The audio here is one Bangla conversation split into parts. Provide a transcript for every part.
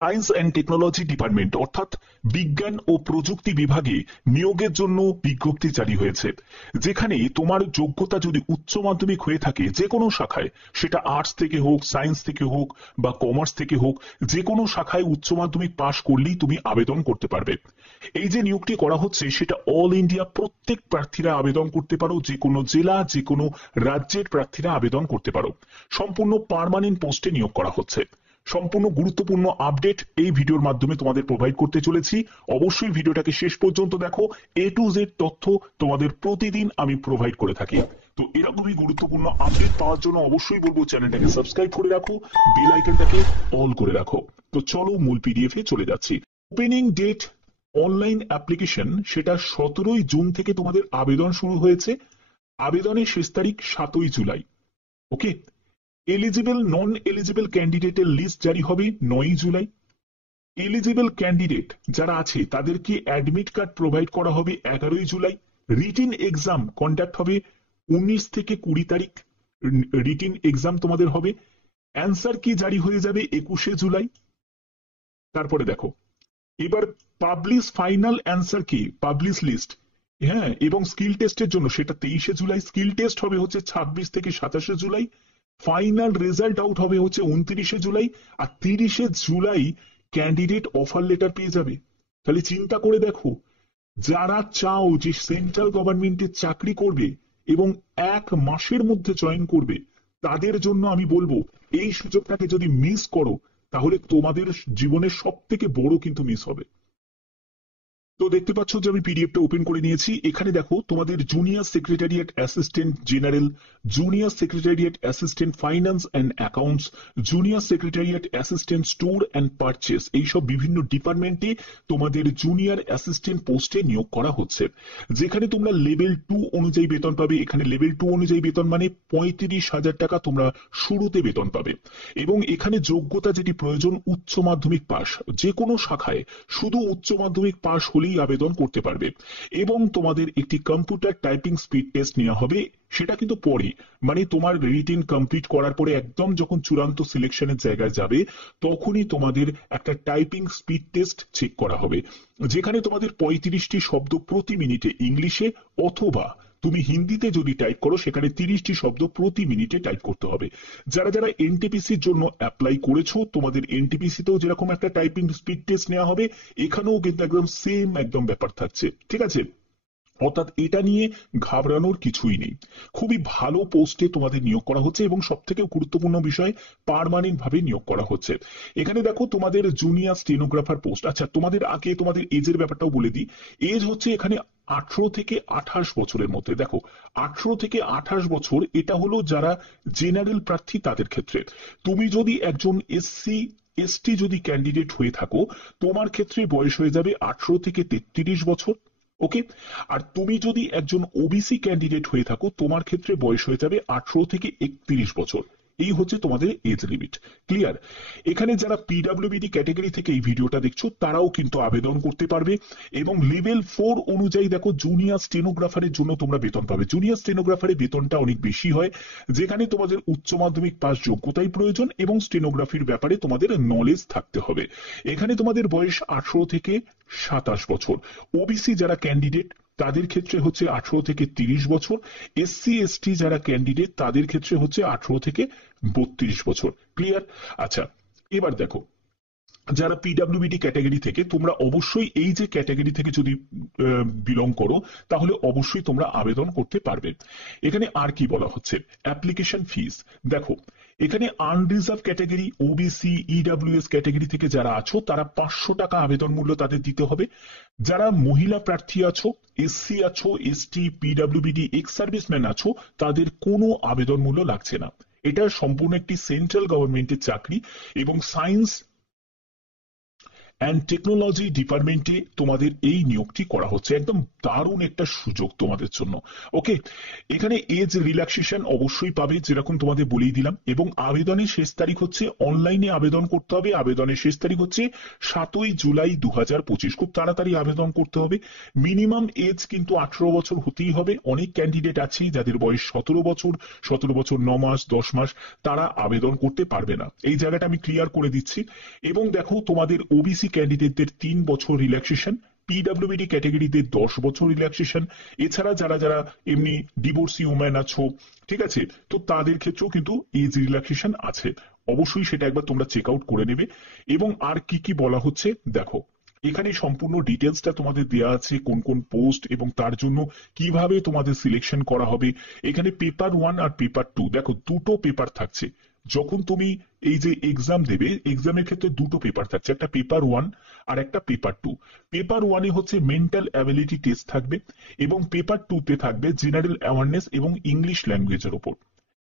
সায়েন্স অ্যান্ড টেকনোলজি ডিপার্টমেন্ট অর্থাৎ বিজ্ঞান ও প্রযুক্তি বিভাগে নিয়োগের জন্য বিজ্ঞপ্তি জারি হয়েছে, যেখানে তোমার যোগ্যতা যদি উচ্চ মাধ্যমিক হয়ে থাকে যে কোনো শাখায়, সেটা আর্টস থেকে হোক, সায়েন্স থেকে হোক বা কমার্স থেকে হোক, যে কোনো শাখায় উচ্চ মাধ্যমিক পাশ করলেই তুমি আবেদন করতে পারবে। এই যে নিয়োগটি করা হচ্ছে সেটা অল ইন্ডিয়া প্রত্যেক প্রার্থীরা আবেদন করতে পারো, যে কোনো জেলা যে কোনো রাজ্যের প্রার্থীরা আবেদন করতে পারো। সম্পূর্ণ পার্মানেন্ট পোস্টে নিয়োগ করা হচ্ছে। সম্পূর্ণ গুরুত্বপূর্ণ আপডেট এই ভিডিওর মাধ্যমে তোমাদের প্রোভাইড করতে চলেছি। অবশ্যই ভিডিওটাকে শেষ পর্যন্ত দেখো, এ টু জেড তথ্য তোমাদের প্রতিদিন আমি প্রোভাইড করে থাকি। তো এরকমই গুরুত্বপূর্ণ আপডেট পাওয়ার জন্য অবশ্যই বলবো চ্যানেলটাকে সাবস্ক্রাইব করে রাখো, বেল আইকনটাকে অল করে রাখো। তো চলো মূল পিডিএফ এ চলে যাচ্ছি। ওপেনিং ডেট অনলাইন অ্যাপ্লিকেশন সেটা 17ই জুন থেকে তোমাদের আবেদন শুরু হয়েছে। আবেদনের শেষ তারিখ 7ই জুলাই। ওকে, এলিজিবল নন এলিজিবল ক্যান্ডিডেটের লিস্ট জারি হবে 9ই জুলাই। এলিজিবল ক্যান্ডিডেট যারা আছে তাদেরকে অ্যাডমিট কার্ড প্রোভাইড করা হবে 11ই জুলাই। রিটিন এক্সাম কন্ডাক্ট হবে 19 থেকে 20 তারিখ। রিটিন এক্সাম তোমাদের হবে। অ্যান্সার কি জারি হয়ে যাবে 21শে জুলাই। তারপরে দেখো, এবার পাবলিশ ফাইনাল অ্যান্সার কি, পাবলিশ লিস্ট, হ্যাঁ, এবং স্কিল টেস্টের জন্য সেটা 23শে জুলাই। স্কিল টেস্ট হবে হচ্ছে 26 থেকে 27শে জুলাই। ফাইনাল রেজাল্ট আউট হবে হচ্ছে 29শে জুলাই। আর 30শে জুলাই ক্যান্ডিডেট অফার লেটার পেয়ে যাবে। তাহলে চিন্তা করে দেখো, যারা চাও যে সেন্ট্রাল গভর্নমেন্টের চাকরি করবে এবং 1 মাসের মধ্যে জয়েন করবে, তাদের জন্য আমি বলবো এই সুযোগটাকে যদি মিস করো তাহলে তোমাদের জীবনের সব থেকে বড় কিন্তু মিস হবে। তো দেখতে পাচ্ছ যে আমি পিডিএফটা ওপেন করে নিয়েছি। এখানে দেখো তোমাদের junior secretariat assistant general, junior secretariat assistant finance and accounts, junior secretariat assistant store and purchase, এইসব বিভিন্ন ডিপার্টমেন্টে তোমাদের জুনিয়র অ্যাসিস্ট্যান্ট পোস্টে নিয়োগ করা হচ্ছে। যেখানে তোমরা লেভেল 2 অনুযায়ী বেতন পাবে। এখানে লেভেল 2 অনুযায়ী বেতন মানে 35,000 টাকা তোমরা শুরুতে বেতন পাবে। এবং এখানে যোগ্যতা যেটি প্রয়োজন, উচ্চ মাধ্যমিক পাস, যে কোনো শাখায় শুধু উচ্চ মাধ্যমিক পাস হলেই আবেদন করতে পারবে। এবং তোমাদের একটি কম্পিউটার টাইপিং স্পিড টেস্ট নেওয়া হবে, সেটা কিন্তু পরে, মানে তোমার রিটিন কমপ্লিট করার পরে একদম যখন চূড়ান্ত সিলেকশনের জায়গায় যাবে তখনই তোমাদের একটা টাইপিং স্পিড টেস্ট চেক করা হবে, যেখানে তোমাদের 35টি শব্দ প্রতি মিনিটে ইংলিশে, অথবা তুমি হিন্দিতে যদি টাইপ করো সেখানে 30টি শব্দ প্রতি মিনিটে টাইপ করতে হবে। যারা যারা এনটিপিসির জন্য অ্যাপ্লাই করেছো, তোমাদের এনটিপিসিতেও যেরকম একটা টাইপিং স্পিড টেস্ট নেওয়া হবে, এখানেও কিন্তু একদম সেম একদম ব্যাপার থাকছে, ঠিক আছে? অর্থাৎ এটা নিয়ে ঘাবড়ানোর কিছুই নেই। খুবই ভালো পোস্টে তোমাদের নিয়োগ করা হচ্ছে এবং সব থেকে গুরুত্বপূর্ণ বিষয়, পার্মানেন্ট ভাবে নিয়োগ করা হচ্ছে। এখানে দেখো তোমাদের জুনিয়র স্টেনোগ্রাফার পোস্ট। আচ্ছা, তোমাদের আগে তোমাদের এজের ব্যাপারটাও বলে দিই। এজ হচ্ছে এখানে 18 থেকে 28 বছরের মধ্যে। দেখো, 18 থেকে 28 বছর এটা হলো যারা জেনারেল প্রার্থী তাদের ক্ষেত্রে। তুমি যদি একজন এসসি এসটি যদি ক্যান্ডিডেট হয়ে থাকো, তোমার ক্ষেত্রে বয়স হয়ে যাবে 18 থেকে 33 বছর। ওকে, আর তুমি যদি একজন ওবিসি ক্যান্ডিডেট হয়ে থাকো, তোমার ক্ষেত্রে বয়স হয়ে যাবে 18 থেকে 31 বছর। এই হচ্ছে তোমাদের এজ লিমিট। ক্লিয়ার? এখানে যারা পিডব্লিউবিডি ক্যাটাগরি থেকে এই ভিডিওটা দেখছো তারাও কিন্তু আবেদন করতে পারবে। এবং লেভেল 4 অনুযায়ী দেখো জুনিয়র স্টেনোগ্রাফারের জন্য তোমরা বেতন পাবে। জুনিয়র স্টেনোগ্রাফারের বেতনটা অনেক বেশি হয়, যেখানে তোমাদের উচ্চ মাধ্যমিক পাস যোগ্যতাই প্রয়োজন এবং স্টেনোগ্রাফির ব্যাপারে তোমাদের নলেজ থাকতে হবে। এখানে তোমাদের বয়স 18 থেকে 27 বছর। ওবিসি যারা ক্যান্ডিডেট তাদের ক্ষেত্রে হচ্ছে 18 থেকে 30 বছর। এসসি এসটি যারা ক্যান্ডিডেট তাদের ক্ষেত্রে হচ্ছে 18 থেকে 32 বছর। ক্লিয়ার? আচ্ছা, এবার দেখো, যারা পিডব্লিউবিডি ক্যাটাগরি থেকে, তোমরা অবশ্যই এই যে ক্যাটাগরি থেকে যদি বিলং করো তাহলে অবশ্যই তোমরা আবেদন করতে পারবে। এখানে আর কি বলা হচ্ছে, অ্যাপ্লিকেশন ফিস। দেখো, এখানে unreserved category, OBC, EWS category থেকে যারা আছো তারা 500 টাকা আবেদন মূল্য তাদের দিতে হবে। যারা মহিলা প্রার্থী আছো, এসসি আছো, এসটি, পিডব্লিউবিডি এক্স সার্ভিসম্যান আছো, তাদের কোনো আবেদন মূল্য লাগছে না। এটা সম্পূর্ণ একটি সেন্ট্রাল গভর্নমেন্টের চাকরি এবং সায়েন্স অ্যান্ড টেকনোলজি ডিপার্টমেন্টে তোমাদের এই নিয়োগটি করা হচ্ছে। একদম দারুণ একটা সুযোগ তোমাদের জন্য। ওকে, এখানে এজ রিল্যাক্সেশন অবশ্যই পাবে, যেরকম তোমাদের বলেই দিলাম, এবং আবেদনের শেষ তারিখ হচ্ছে, অনলাইনে আবেদন করতে হবে, আবেদনের শেষ তারিখ হচ্ছে 7ই জুলাই 2025। খুব তাড়াতাড়ি আবেদন করতে হবে। মিনিমাম এজ কিন্তু 18 বছর হতেই হবে। অনেক ক্যান্ডিডেট আছে যাদের বয়স 17 বছর, 17 বছর 9 মাস 10 মাস, তারা আবেদন করতে পারবে না। এই জায়গাটা আমি ক্লিয়ার করে দিচ্ছি। এবং দেখো, তোমাদের ওবিসি ক্যান্ডিডেটদের 3 বছর রিল্যাক্সেশন, পিডব্লিউডি ক্যাটাগরিতে 10 বছর রিল্যাক্সেশন। এছাড়া যারা যারা এমনি ডিভোর্সি ওম্যান আছো, ঠিক আছে, তো তাদের ক্ষেত্রেও কিন্তু এজ রিল্যাক্সেশন আছে। অবশ্যই সেটা একবার তোমরা চেক আউট করে নেবে। এবং আর কি কি বলা হচ্ছে দেখো, এখানে সম্পূর্ণ ডিটেলসটা তোমাদের দেওয়া আছে, কোন কোন পোস্ট এবং তার জন্য কিভাবে তোমাদের সিলেকশন করা হবে। এখানে পেপার 1 আর পেপার 2, দেখো দুটো পেপার থাকছে। যখন তুমি এই যে এক্সাম দেবে, এক্সামের ক্ষেত্রে দুটো পেপার থাকছে, একটা পেপার 1 আর একটা পেপার 2। পেপার 1-এ হচ্ছে মেন্টাল অ্যাবিলিটি টেস্ট থাকবে, এবং পেপার 2-তে থাকবে জেনারেল অ্যাওয়ারনেস এবং ইংলিশ ল্যাঙ্গুয়েজের উপর।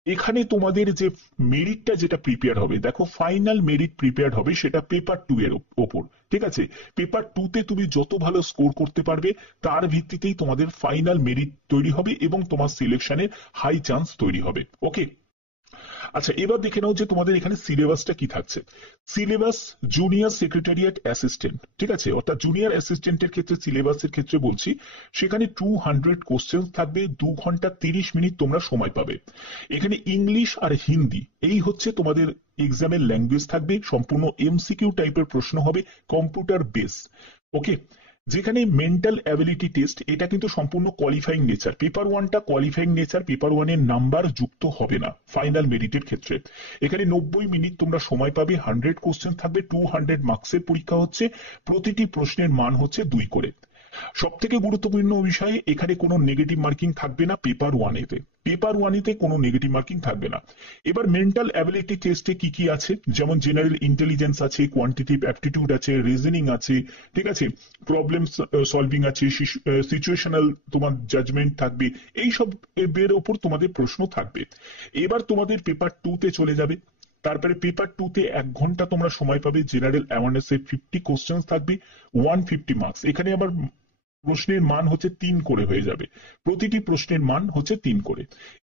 এখানে তোমাদের যে মেরিটটা যেটা প্রিপেয়ার হবে, দেখো ফাইনাল মেরিট প্রিপেয়ার হবে সেটা পেপার 2 এর ওপর। ঠিক আছে, পেপার 2-তে তুমি যত ভালো স্কোর করতে পারবে তার ভিত্তিতেই তোমাদের ফাইনাল মেরিট তৈরি হবে এবং তোমার সিলেকশনের হাই চান্স তৈরি হবে। ওকে, আচ্ছা, এবার দেখে নাও যে তোমাদের এখানে সিলেবাসটা কি থাকছে। সিলেবাস জুনিয়র সেক্রেটারিয়েট অ্যাসিস্ট্যান্ট, ঠিক আছে, অর্থাৎ জুনিয়র অ্যাসিস্ট্যান্টের ক্ষেত্রে সিলেবাসের ক্ষেত্রে বলছি, সেখানে 200 কোশ্চেন থাকবে, 2 ঘন্টা 30 মিনিট তোমরা সময় পাবে। এখানে ইংলিশ আর হিন্দি এই হচ্ছে তোমাদের এক্সামের ল্যাঙ্গুয়েজ থাকবে। সম্পূর্ণ এমসিকিউ টাইপের প্রশ্ন হবে, কম্পিউটার বেস। ওকে, যেখানে মেন্টাল অ্যাবিলিটি টেস্ট, এটা কিন্তু সম্পূর্ণ কোয়ালিফাইং নেচার। পেপার 1টা কোয়ালিফাইং নেচার, পেপার 1-এর নাম্বার যুক্ত হবে না ফাইনাল মেরিটের ক্ষেত্রে। এখানে 90 মিনিট তোমরা সময় পাবে, 100 কোশ্চেন থাকবে, 200 মার্কসের পরীক্ষা হচ্ছে, প্রতিটি প্রশ্নের মান হচ্ছে 2 করে। সব থেকে গুরুত্বপূর্ণ বিষয়, এখানে কোনো নেগেটিভ মার্কিং থাকবে না পেপার 1-এতে। পেপার 1-এতে কোনো নেগেটিভ মার্কিং থাকবে না। এবার মেন্টাল অ্যাবিলিটি টেস্টে কি কি আছে, যেমন জেনারেল ইন্টেলিজেন্স আছে, কোয়ান্টিটিভ অ্যাপটিটিউড আছে, রিজনিং আছে, ঠিক আছে, প্রবলেম সলভিং আছে, সিচুয়েশনাল তোমার জাজমেন্ট থাকবে, এই সব এর উপর তোমাদের প্রশ্ন থাকবে। এবার তোমাদের পেপার 2-তে চলে যাবে। তারপরে পেপার 2-তে 1 ঘন্টা তোমরা সময় পাবে, জেনারেল অ্যাওয়ারনেসের 50 কোশ্চেন থাকবে, 150 মার্কস। এখানে আবার প্রশ্নের মান হচ্ছে 3 করে হয়ে যাবে, প্রতিটি প্রশ্নের মান হচ্ছে 3 করে।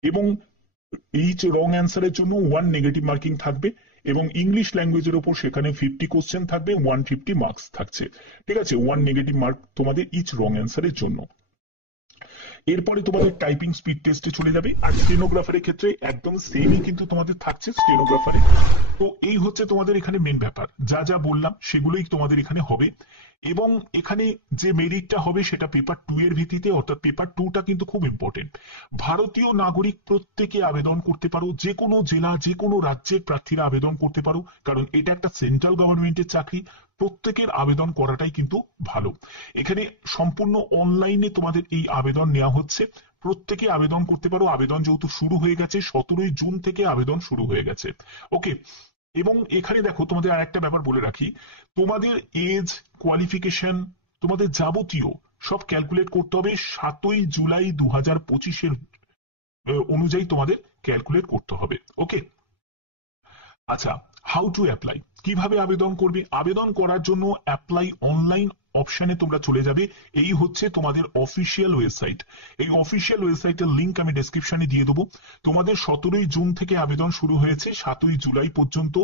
এবং ইচ রং অ্যান্সারের জন্য 1 নেগেটিভ মার্কিং থাকবে, এবং ইংলিশ ল্যাঙ্গুয়েজের উপর সেখানে 50 কোশ্চেন থাকবে, 150 মার্কস থাকছে। ঠিক আছে, 1 নেগেটিভ মার্ক তোমাদের ইচ রং অ্যান্সারের জন্য। এরপরে তোমাদের টাইপিং স্পিড টেস্টে চলে যাবে। আর স্টেনোগ্রাফারের ক্ষেত্রে একদম সেমই কিন্তু তোমাদের থাকছে স্টেনোগ্রাফারে। তো এই হচ্ছে তোমাদের এখানে মেন ব্যাপার, যা যা বললাম সেগুলোই তোমাদের এখানে হবে। এবং এখানে যে মেরিটটা হবে সেটা পেপার 2 এর ভিত্তিতে, অর্থাৎ পেপার 2টা কিন্তু খুব ইম্পর্টেন্ট। ভারতীয় নাগরিক প্রত্যেকে আবেদন করতে পারো, যে কোনো জেলা যে কোনো রাজ্যের প্রার্থীরা আবেদন করতে পারো, কারণ এটা একটা সেন্ট্রাল গভর্নমেন্টের চাকরি। প্রত্যেকের আবেদন করাটাই কিন্তু ভালো। এখানে সম্পূর্ণ অনলাইনে তোমাদের এই আবেদন নেওয়া হচ্ছে, প্রত্যেকে আবেদন করতে পারো। আবেদন যেহেতু শুরু হয়ে গেছে, 17ই জুন থেকে আবেদন শুরু হয়ে গেছে। ওকে, এবং এখানে দেখো তোমাদের আর একটা ব্যাপার বলে রাখি, তোমাদের এজ, কোয়ালিফিকেশন, তোমাদের যাবতীয় সব ক্যালকুলেট করতে হবে 7ই জুলাই 2025-এর অনুযায়ী তোমাদের ক্যালকুলেট করতে হবে। ওকে, আচ্ছা, হাউ টু অ্যাপ্লাই, কিভাবে আবেদন করবে? আবেদন করার জন্য অ্যাপ্লাই অনলাইন অপশনে তোমরা চলে যাবে। এই হচ্ছে তোমাদের অফিসিয়াল ওয়েবসাইট। এই অফিসিয়াল ওয়েবসাইটের লিংক আমি ডেসক্রিপশনে দিয়ে দেবো। তোমাদের 17ই জুন থেকে আবেদন শুরু হয়েছে, 7ই জুলাই পর্যন্ত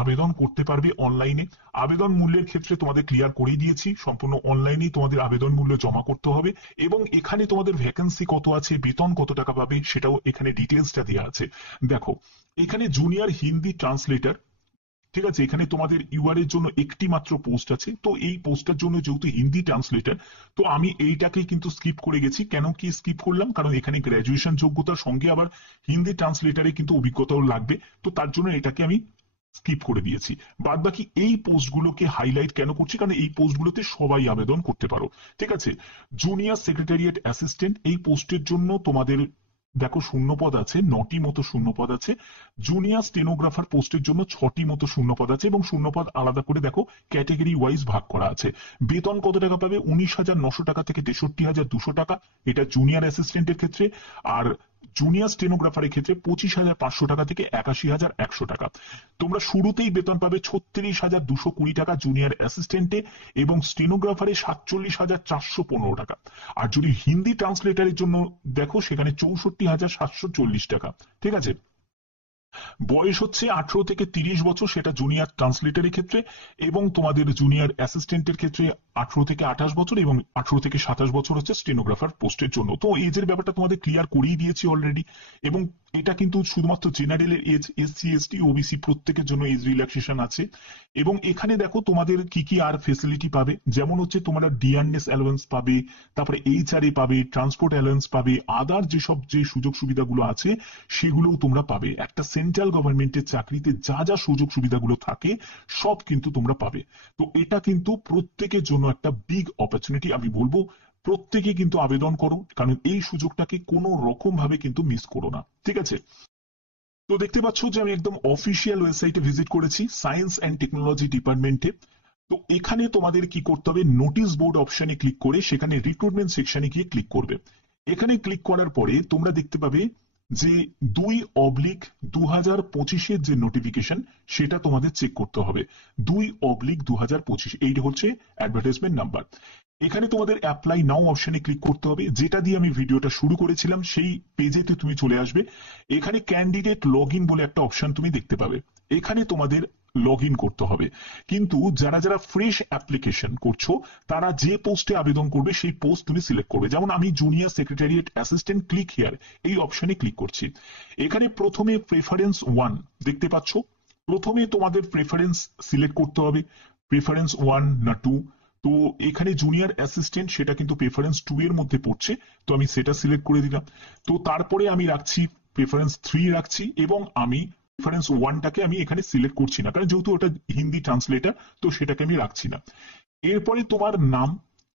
আবেদন করতে পারবে অনলাইনে। আবেদন মূল্যের ক্ষেত্রে তোমাদের ক্লিয়ার করেই দিয়েছি, সম্পূর্ণ অনলাইনেই তোমাদের আবেদন মূল্য জমা করতে হবে। এবং এখানে তোমাদের ভ্যাকেন্সি কত আছে, বেতন কত টাকা পাবে, সেটাও এখানে ডিটেলসটা দেওয়া আছে। দেখো, এখানে জুনিয়র হিন্দি ট্রান্সলেটর, ঠিক আছে, এখানে তোমাদের ইউআর এর জন্য একটি মাত্র পোস্ট আছে। তো এই পোস্টের জন্য যেহেতু হিন্দি ট্রান্সলেটর, তো আমি এইটাকে কিন্তু স্কিপ করে গেছি। কেন কি স্কিপ করলাম? কারণ এখানে গ্র্যাজুয়েশন যোগ্যতার সঙ্গে আবার হিন্দি ট্রান্সলেটারে কিন্তু অভিজ্ঞতাও লাগবে, তো তার জন্য এটাকে আমি স্কিপ করে দিয়েছি। বাদ বাকি এই পোস্টগুলোকে হাইলাইট কেন করছি, কারণ এই পোস্টগুলোতে সবাই আবেদন করতে পারো। ঠিক আছে, জুনিয়র সেক্রেটারিয়েট অ্যাসিস্ট্যান্ট এই পোস্টের জন্য তোমাদের দেখো শূন্যপদ আছে, 9টি মতো শূন্যপদ আছে। জুনিয়র স্টেনোগ্রাফার পোস্টের জন্য 6টি মতো শূন্যপদ আছে, এবং শূন্যপদ আলাদা করে দেখো ক্যাটেগরি ওয়াইজ ভাগ করা আছে। বেতন কত টাকা পাবে? 19,900 টাকা থেকে 63,200 টাকা, এটা জুনিয়র অ্যাসিস্ট্যান্টের ক্ষেত্রে। আর জুনিয়র স্টেনোগ্রাফারের ক্ষেত্রে 25,500 টাকা থেকে 81,100 টাকা। তোমরা শুরুতেই বেতন পাবে 36,220 টাকা জুনিয়র অ্যাসিস্ট্যান্টে এবং স্টেনোগ্রাফারে 47,415 টাকা। আর যদি হিন্দি ট্রান্সলেটারের জন্য দেখো সেখানে 64,740 টাকা। ঠিক আছে, বয়স হচ্ছে 18 থেকে 30 বছর, সেটা জুনিয়র ট্রান্সলেটরের ক্ষেত্রে, এবং তোমাদের জুনিয়র অ্যাসিস্ট্যান্টের ক্ষেত্রে 18 থেকে 28 বছর এবং 18 থেকে 27 বছর হচ্ছে স্টেনোগ্রাফার পোস্টের জন্য। তো এজের ব্যাপারটা তোমাদের ক্লিয়ার করিয়ে দিয়েছি অলরেডি, এবং এটা কিন্তু শুধুমাত্র জেনারেলের এজ, এসসি এসটি ওবিসি প্রত্যেকের জন্য এজ রিল্যাক্সেশন আছে। এবং এখানে দেখো তোমাদের কি কি আর ফেসিলিটি পাবে, যেমন হচ্ছে তোমরা ডিআরএস অ্যালাউন্স পাবে, তারপরে এইচআরএ পাবে, ট্রান্সপোর্ট অ্যালাউন্স পাবে, আদার যেসব যে সুযোগ সুবিধাগুলো আছে সেগুলোও তোমরা পাবে। একটা সেন্ট্রাল গভর্নমেন্টের চাকরিতে যা যা সুযোগ সুবিধাগুলো থাকে সব কিন্তু তোমরা পাবে। তো এটা কিন্তু প্রত্যেকের জন্য একটা বিগ অপরচুনিটি, আমি বলবো প্রত্যেকে কিন্তু আবেদন করো, কারণ এই সুযোগটাকে কোনো রকম ভাবে কিন্তু মিস করো না। ঠিক আছে, তো দেখতে পাচ্ছ যে আমি একদম অফিসিয়াল ওয়েবসাইটে ভিজিট করেছি সায়েন্স অ্যান্ড টেকনোলজি ডিপার্টমেন্টে। তো এখানে তোমাদের কি করতে হবে, নোটিশ বোর্ড অপশনে ক্লিক করে সেখানে রিক্রুটমেন্ট সেকশনে গিয়ে ক্লিক করবে। এখানে ক্লিক করার পরে তোমরা দেখতে পাবে যে 2/2025 যে নোটিফিকেশন সেটা তোমাদের চেক করতে হবে। 2/2025 এইটা হচ্ছে অ্যাডভার্টাইজমেন্ট নাম্বার। এখানে তোমাদের অ্যাপ্লাই নাও অপশনে ক্লিক করতে হবে, যেটা দিয়ে আমি ভিডিওটা শুরু করেছিলাম সেই পেজেতে তুমি চলে আসবে। এখানে ক্যান্ডিডেট লগ ইন বলে একটা অপশন তুমি দেখতে পাবে, এখানে তোমাদের লগ ইন করতে হবে। কিন্তু যারা যারা ফ্রেশ অ্যাপ্লিকেশন করছো তারা যে পোস্টে আবেদন করবে সেই পোস্ট তুমি সিলেক্ট করবে। যেমন আমি junior secretariat assistant, click here এই অপশনে ক্লিক করছি। এখানে প্রথমে প্রেফারেন্স 1 দেখতে পাচ্ছ, প্রথমে তোমাদের প্রেফারেন্স সিলেক্ট করতে হবে, প্রেফারেন্স 1 না 2। তো এখানে জুনিয়র অ্যাসিস্ট্যান্ট সেটা কিন্তু প্রেফারেন্স 2 এর মধ্যে পড়ছে, তো আমি সেটা সিলেক্ট করে দিলাম। তো তারপরে আমি রাখছি প্রেফারেন্স 3 রাখছি, এবং আমি প্রেফারেন্স 1টাকে আমি এখানে সিলেক্ট করছি না, কারণ যেহেতু ওটা হিন্দি ট্রান্সলেটার তো সেটাকে আমি রাখছি না। এরপরে তোমার নাম,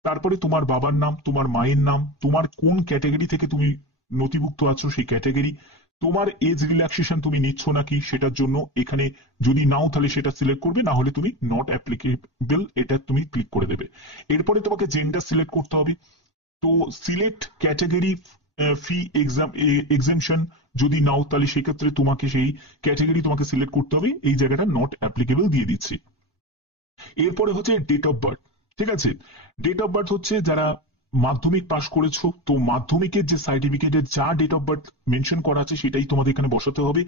তারপরে তোমার বাবার নাম, তোমার মায়ের নাম, তোমার কোন ক্যাটাগরি থেকে তুমি নথিভুক্ত আছো সেই ক্যাটাগরি, তোমার এজ রিল্যাক্সেশন তুমি নিচ্ছ নাকি সেটার জন্য এখানে যদি নাও তাহলে সেটা সিলেক্ট করবে, না হলে তুমি নট অ্যাপ্লিকেবল এটা তুমি ক্লিক করে দেবে। এরপরে তোমাকে জেন্ডার সিলেক্ট করতে হবে। তো সিলেক্ট ক্যাটাগরি ফি এক্সামশন যদি নাও তাহলে সেক্ষেত্রে তোমাকে সেই ক্যাটাগরি তোমাকে সিলেক্ট করতে হবে, এই জায়গাটা নট অ্যাপ্লিকেবল দিয়ে দিচ্ছি। এরপরে হচ্ছে ডেট অফ বার্থ। ঠিক আছে, ডেট অফ বার্থ হচ্ছে যারা মাধ্যমিক পাশ করেছো তো মাধ্যমিকের যে সার্টিফিকেটের যা ডেট অফ বার্থ মেনশন করা আছে সেটাই তোমাদের এখানে বসাতে হবে।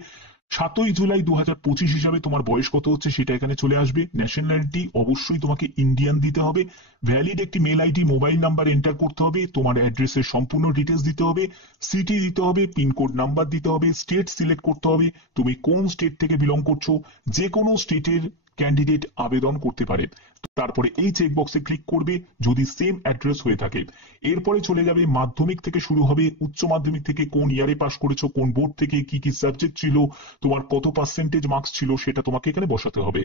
7 জুলাই 2025 হিসাবে তোমার বয়স কত হচ্ছে সেটা এখানে চলে আসবে। ন্যাশনালিটি অবশ্যই তোমাকে ইন্ডিয়ান দিতে হবে। ভ্যালিড একটি mail ID mobile number enter করতে হবে, তোমার অ্যাড্রেসের সম্পূর্ণ ডিটেলস দিতে হবে, সিটি দিতে হবে, পিনকোড নাম্বার দিতে হবে, স্টেট সিলেক্ট করতে হবে, তুমি কোন স্টেট থেকে বিলং করছো, যে কোনো স্টেটের ক্যান্ডিডেট আবেদন করতে পারে। তারপরে এই চেকবক্সে ক্লিক করবে যদি সেম অ্যাড্রেস হয়ে থাকে। এরপরে চলে যাবে মাধ্যমিক থেকে শুরু হবে, উচ্চ মাধ্যমিক থেকে কোন ইয়ারে পাস করেছো, কোন বোর্ড থেকে কি কি সাবজেক্ট ছিল, তোমার কত পার্সেন্টেজ মার্কস ছিল সেটা তোমাকে এখানে বসাতে হবে।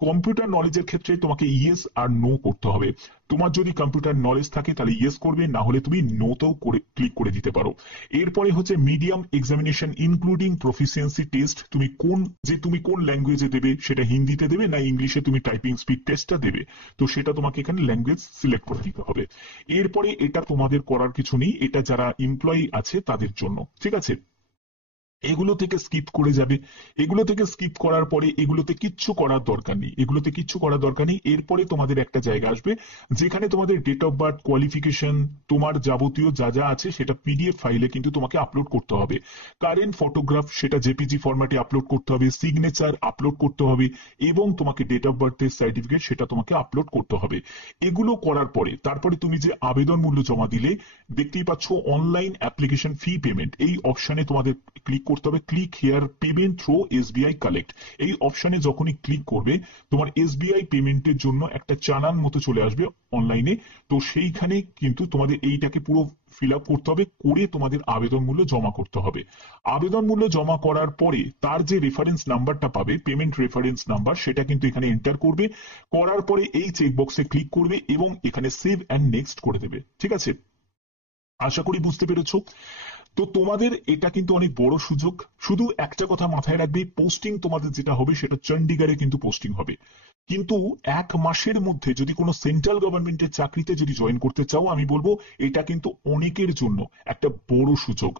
কম্পিউটার নলেজের ক্ষেত্রে তোমাকে ইয়েস আর নো করতে হবে। তোমার যদি কম্পিউটার নলেজ থাকে তাহলে ইয়েস করবে, না হলে তুমি নোতেও করে ক্লিক করে দিতে পারো। এরপরে হচ্ছে medium examination including proficiency test, তুমি কোন ল্যাঙ্গুয়েজে দেবে, সেটা হিন্দিতে দেবে না ইংলিশে তুমি টাইপিং স্পিড টেস্টটা দেবে, তো সেটা তোমাকে এখানে ল্যাঙ্গুয়েজ সিলেক্ট করে দিতে হবে। এরপরে এটা তোমাদের করার কিছু নেই, এটা যারা এমপ্লয়ি আছে তাদের জন্য। ঠিক আছে, এগুলো থেকে স্কিপ করে যাবে। এগুলো থেকে স্কিপ করার পরে এগুলোতে কিচ্ছু করার দরকার নেই, এগুলোতে কিচ্ছু করার দরকার নেই। এরপরে তোমাদের একটা জায়গা আসবে যেখানে তোমাদের ডেট অফ বার্থ, কোয়ালিফিকেশন, তোমার যাবতীয় যা যা আছে সেটা পিডিএফ ফাইলে কিন্তু তোমাকে আপলোড করতে হবে। কারেন্ট ফটোগ্রাফ সেটা জেপিজি ফরম্যাটে আপলোড করতে হবে, সিগনেচার আপলোড করতে হবে, এবং তোমাকে ডেট অফ বার্থের সার্টিফিকেট সেটা তোমাকে আপলোড করতে হবে। এগুলো করার পরে তারপরে তুমি যে আবেদন মূল্য জমা দিলে দেখতেই পাচ্ছ অনলাইন অ্যাপ্লিকেশন ফি পেমেন্ট, এই অপশনে তোমাদের ক্লিক করতে হবে, click here payment through SBI collect. এই অপশনে যখনই ক্লিক করবে তোমার এসবিআই পেমেন্টের জন্য একটা চালান মতো চলে আসবে অনলাইনে। তো সেইখানে কিন্তু তোমাদের এইটাকে পুরো ফিল আপ করতে হবে, করে তোমাদের আবেদন মূল্য জমা করতে হবে। আবেদন মূল্য জমা করার পরে তার যে রেফারেন্স নাম্বারটা পাবে, পেমেন্ট রেফারেন্স নাম্বার, সেটা কিন্তু এখানে এন্টার করবে। করার পরে এই চেকবক্সে ক্লিক করবে এবং এখানে সেভ অ্যান্ড নেক্সট করে দেবে। ঠিক আছে, আশা করি বুঝতে পেরেছো। তো তোমাদের এটা কিন্তু অনেক বড় সুযোগ। শুধু একটা কথা মাথায় রাখবে, পোস্টিং তোমাদের যেটা হবে সেটা চণ্ডীগড়ে কিন্তু পোস্টিং হবে। কিন্তু 1 মাসের মধ্যে যদি কোনো সেন্ট্রাল গভর্নমেন্টের চাকরিতে যদি জয়েন করতে চাও, আমি বলবো এটা কিন্তু অনেকের জন্য একটা বড় সুযোগ।